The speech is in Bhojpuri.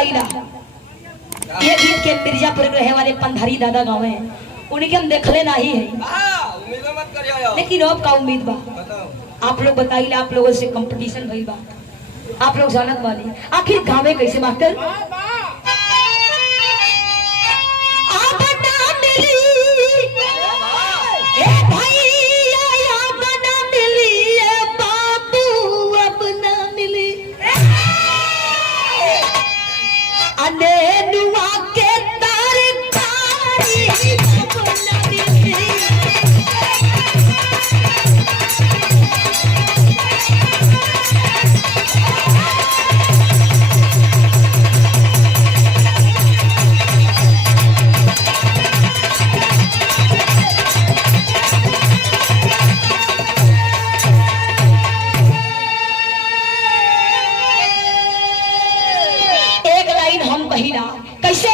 बताइला ये गीत के मिर्जापुर के रहे वाले पंधारी दादा गाँव है, उनके हम देखले नहीं है, लेकिन अब का उम्मीद बा आप लोग बताइए, आप लोगों से कंपटीशन भइल बा, आप लोग जानत वाली आखिर गावे कैसे मास्टर कैसे